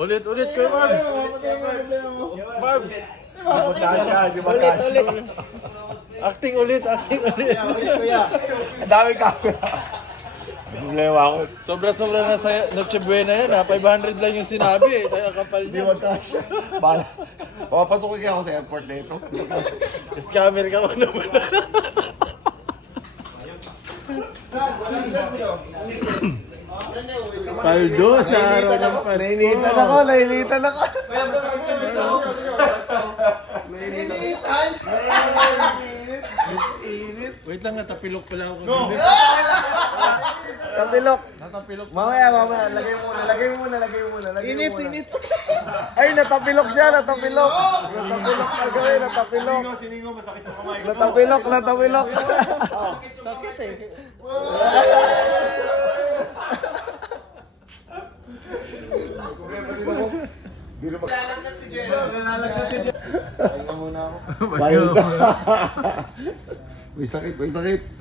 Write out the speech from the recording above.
Ulit, Kuya Marbs. Marbs. Ulit. Acting ulit. Ang dami camera. Problema ako. Sobra-sobra na sa Noche Buena yan ha. 500 lang yung sinabi eh. Tayo ang kapal Hindi niya. magkasya. Bala. Papapasukin kaya ako sa airport na ito. Scammer ka mo naman. Paldo sa araw ng Pasko. Nainitan ako. Wait lang, natapilok pala ako. Tapilok. Natapilok. Mamaya. Lagay mo muna. Init. Ay, natapilok siya. Natapilok na gawin. Siningo, masakit ang kamay. Natapilok. Sakit eh. Lalagkat si Jen. Pahinga muna ako. May sakit.